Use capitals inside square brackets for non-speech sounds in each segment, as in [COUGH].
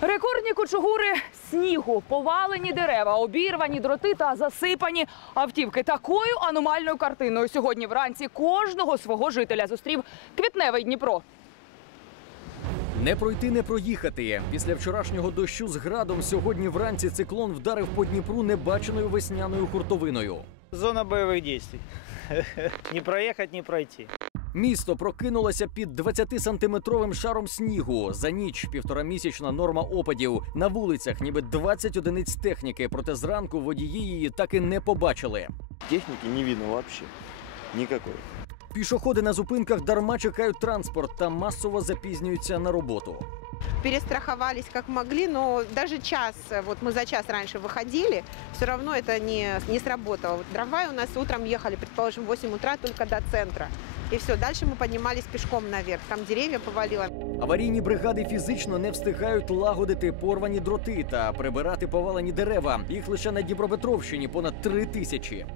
Рекордні кучугури снігу, повалені дерева, обірвані дроти та засипані автівки. Такою аномальною картиною сьогодні вранці кожного свого жителя зустрів квітневий Дніпро. Не пройти, не проїхати. Після вчорашнього дощу з градом сьогодні вранці циклон вдарив по Дніпру небаченою весняною хуртовиною. Зона боевых действий. [LAUGHS] Не проехать, не пройти. Місто прокинулося під 20-сантиметровим шаром снігу. За ніч півторамісячна норма опадів. На вулицях ніби 20 одиниць техніки, проте зранку водії її так і не побачили. Техники не видно вообще. Никакой. Пішоходи на зупинках дарма чекають транспорт та масово запізнюються на роботу. перестраховались как могли, но даже час, э, вот мы за час раньше выходили, все равно это не, не сработало. Вот Трамвай у нас утром ехали, предположим, в 8 утра только до центра. И все, дальше мы поднимались пешком наверх, там деревья повалило. Аварійні бригади фізично не встигають лагодити порвані дроти та прибирати повалені дерева. Їх лише на Дніпропетровщині понад три тисячі.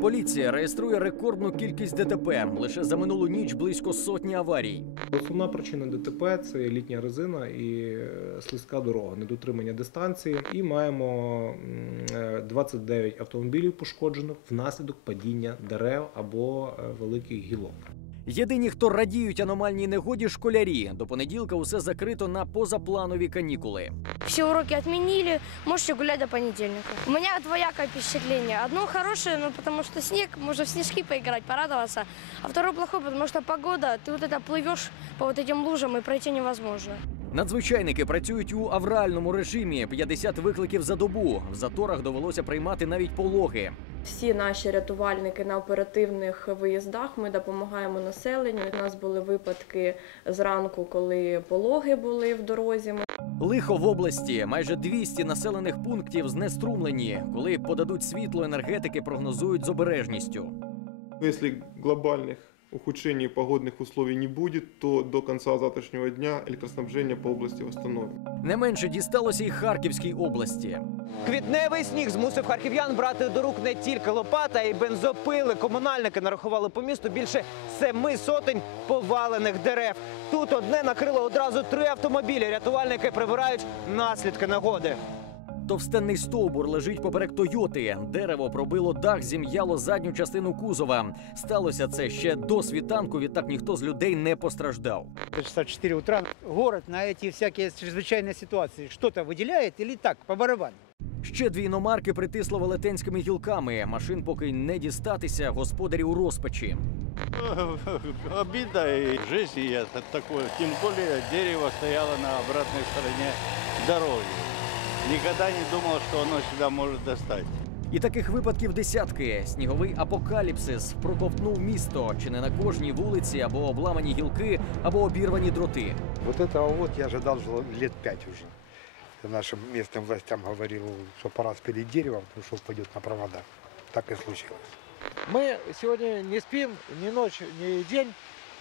Поліція реєструє рекордну кількість ДТП. Лише за минулу ніч близько сотні аварій. Основна причина ДТП це літня резина і е, слизька дорога, недотримання дистанції. І маємо м, е, 29 автомобілів пошкоджених внаслідок падіння дерев або е, великих гілок. Єдині, хто радіють аномальній негоді, школярі. До понеділка усе закрито на позапланові канікули. Все уроки отменили, можете гулять до понедельника. У меня двоякое впечатление. Одно хорошее, ну потому что снег, можно в снежки поиграть, порадоваться. А второе плохое, потому что погода, ты вот это плывешь по вот этим лужам и пройти невозможно. Надзвичайники працюють у авральному режимі 50 викликів за добу. В заторах довелося приймати навіть пологи. Всі наші рятувальники на оперативних виїздах ми допомагаємо населенню. У нас були випадки зранку, коли пологи були в дорозі. Лихо в області майже 200 населених пунктів знеструмлені. Коли подадуть світло, енергетики прогнозують з обережністю. Якщо глобальных ухудшений погодных условий не будет, то до конца завтрашнего дня электроснабжение по области восстановим. Не менше дісталося й Харківській області. Квітневий сніг змусив харків'ян брати до рук не тільки лопата, а й бензопили. Комунальники нарахували по місту більше семи сотень повалених дерев. Тут одне накрило одразу три автомобілі. Рятувальники прибирають наслідки негоди. Товстенний стовбур лежить поперек Тойоти. Дерево пробило дах, зім'яло задню частину кузова. Сталося це ще до світанку. Відтак ніхто з людей не постраждав. часа 4 утра город на эти всякие чрезвычайные ситуации что-то выделяет или так, по барабану? Ще дві іномарки притисло велетенськими гілками. Машин поки й не дістатися. Господарі у розпачі. [LAUGHS] Обида и жизнь и это такое. Тем более дерево стояло на обратной стороне дороги. Никогда не думал, что оно сюда может достать. І таких випадків десятки. Сніговий апокаліпсис проковтнув місто чи не на кожній вулиці або обламані гілки, або обірвані дроти. Вот этого вот я ожидал жел- лет пять уже. Я нашим местным властям говорил, что пора спилить дерево, потому что упадет на провода. Так и случилось. Мы сегодня не спим ни ночь, ни день,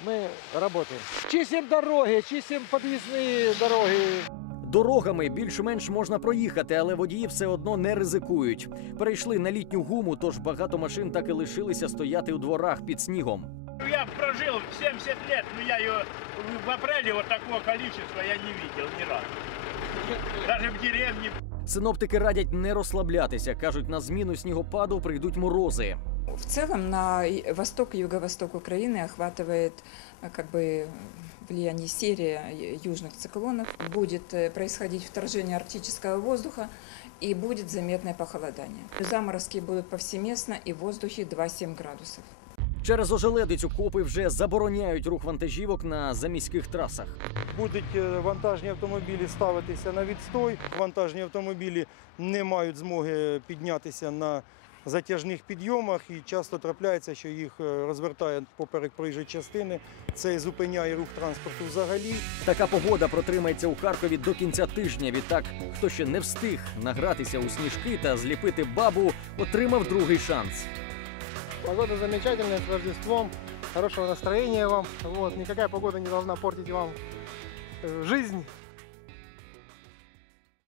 мы работаем. Чистим дороги, чистим подъездные дороги. Дорогами більш-менш можна проїхати, але водії все одно не ризикують. Перейшли на літню гуму, тож багато машин так і лишилися стояти у дворах під снігом. Я прожил 70 лет, но я ее в апреле вот такого количества я не видел ни разу. Даже в деревне. Синоптики радять не розслаблятися. кажуть, на зміну снігопаду прийдуть морози. В целом на и- восток и юго-восток Украины охватывает э, как бы влияние серии ю- южных циклонов. Будет э, происходить вторжение арктического воздуха и будет заметное похолодание. Заморозки будут повсеместно и в воздухе 2-7 градусов. Через ожеледицю копи вже забороняють рух вантажівок на заміських трасах. Будуть е, вантажні автомобілі ставитися на відстой. Вантажні автомобілі не мають змоги піднятися на затяжних підйомах і часто трапляється, що їх е, розвертає поперек проїжджої частини. Це і зупиняє рух транспорту взагалі. Така погода протримається у Харкові до кінця тижня. Відтак, хто ще не встиг награтися у сніжки та зліпити бабу, отримав другий шанс. Погода замечательная, с Рождеством, хорошего настроения вам. Вот, никакая погода не должна портить вам э, жизнь,